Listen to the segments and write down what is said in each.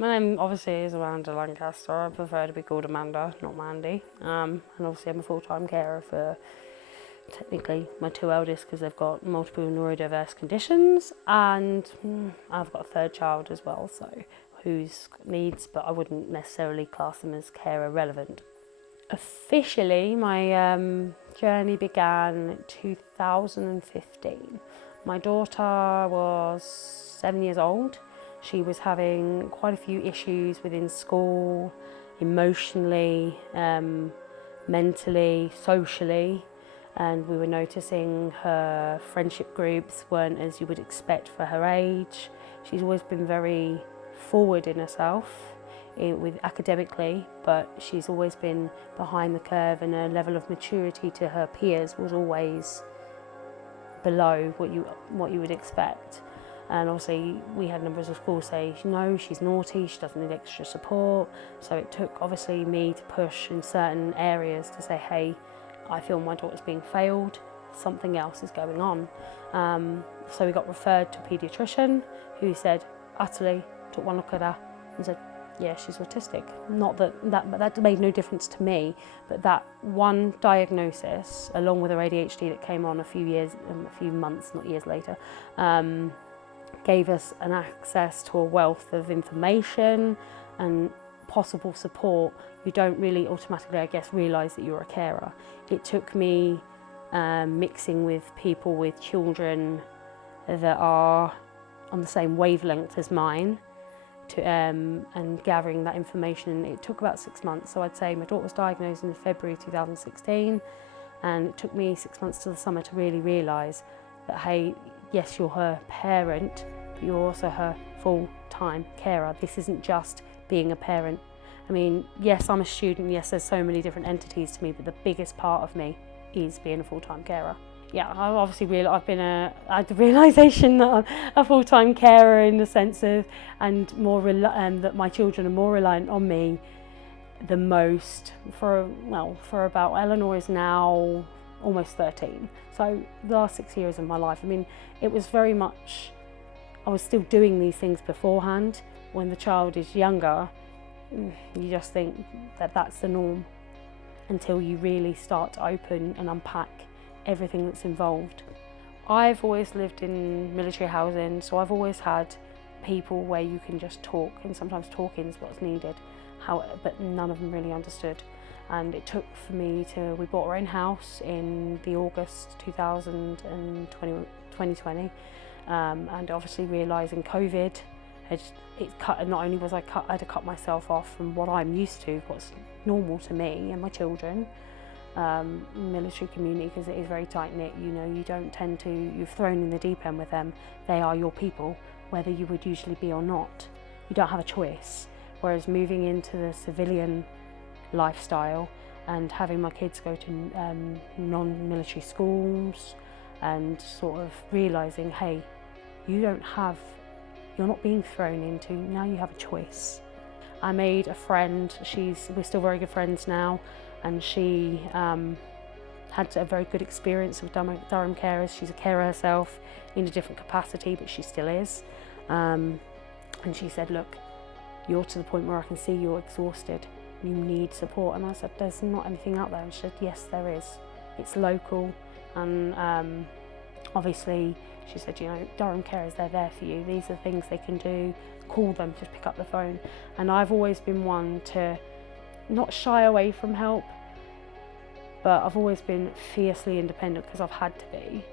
My name obviously is Amanda Lancaster. I prefer to be called Amanda, not Mandy. And obviously I'm a full-time carer for technically my two eldest because they've got multiple neurodiverse conditions, and I've got a third child as well, so whose needs, but I wouldn't necessarily class them as carer relevant. Officially, my journey began in 2015. My daughter was 7 years old. She was having quite a few issues within school, emotionally, mentally, socially, and we were noticing her friendship groups weren't as you would expect for her age. She's always been very forward in herself with academically, but she's always been behind the curve, and her level of maturity to her peers was always below what you would expect. And obviously we had numbers of schools say, no, she's naughty, she doesn't need extra support. So it took obviously me to push in certain areas to say, hey, I feel my daughter's being failed, something else is going on. So we got referred to a paediatrician who said, utterly, took one look at her and said, yeah, she's autistic. Not that made no difference to me, but that one diagnosis, along with her ADHD that came on a few months, not years later, gave us an access to a wealth of information and possible support. You don't really automatically, I guess, realise that you're a carer. It took me mixing with people with children that are on the same wavelength as mine, and gathering that information. It took about 6 months. So I'd say my daughter was diagnosed in February 2016, and it took me 6 months to the summer to really realise that, hey, yes, you're her parent, but you're also her full-time carer. This isn't just being a parent. I mean, yes, I'm a student, yes, there's so many different entities to me, but the biggest part of me is being a full-time carer. Yeah, I've obviously I had the realisation that I'm a full-time carer in the sense of, and that my children are more reliant on me the most for about, Eleanor is now almost 13. So the last 6 years of my life, I mean, it was very much, I was still doing these things beforehand. When the child is younger, you just think that that's the norm until you really start to open and unpack everything that's involved. I've always lived in military housing, so I've always had people where you can just talk, and sometimes talking is what's needed, but none of them really understood. And it took for me we bought our own house in the August 2020, and obviously realising COVID, not only was I had to cut myself off from what I'm used to, what's normal to me and my children, military community, because it is very tight-knit, you know, you don't tend to, you're thrown in the deep end with them. They are your people, whether you would usually be or not. You don't have a choice. Whereas moving into the civilian lifestyle and having my kids go to non-military schools, and sort of realising, hey, you're not being thrown into, now you have a choice. I made a friend, we're still very good friends now, and she had a very good experience with Durham carers. She's a carer herself in a different capacity, but she still is. And she said, look, you're to the point where I can see you're exhausted. You need support. And I said, there's not anything out there. And she said, yes, there is. It's local. And obviously, she said, you know, Durham carers, they're there for you. These are things they can do. Call them, just pick up the phone. And I've always been one to not shy away from help, but I've always been fiercely independent because I've had to be.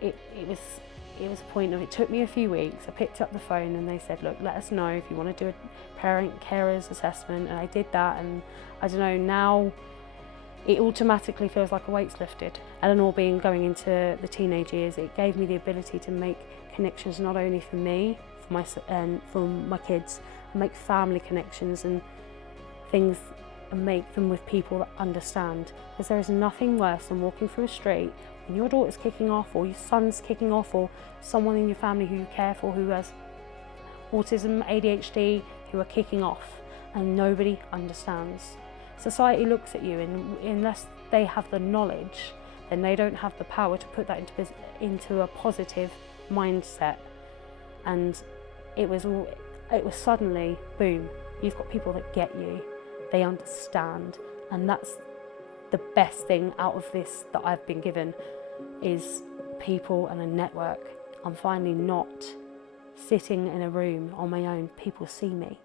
It was a point of, it took me a few weeks. I picked up the phone and they said, look, let us know if you want to do a parent carers assessment, and I did that, and I don't know, now it automatically feels like a weight's lifted. Eleanor going into the teenage years, it gave me the ability to make connections not only for me, for my kids, make family connections and things, and make them with people that understand. Because there is nothing worse than walking through a street when your daughter's kicking off, or your son's kicking off, or someone in your family who you care for who has autism, ADHD, who are kicking off, and nobody understands. Society looks at you, and unless they have the knowledge, then they don't have the power to put that into a positive mindset. And it was suddenly, boom, you've got people that get you, they understand, and that's the best thing out of this that I've been given, is people and a network. I'm finally not sitting in a room on my own. People see me.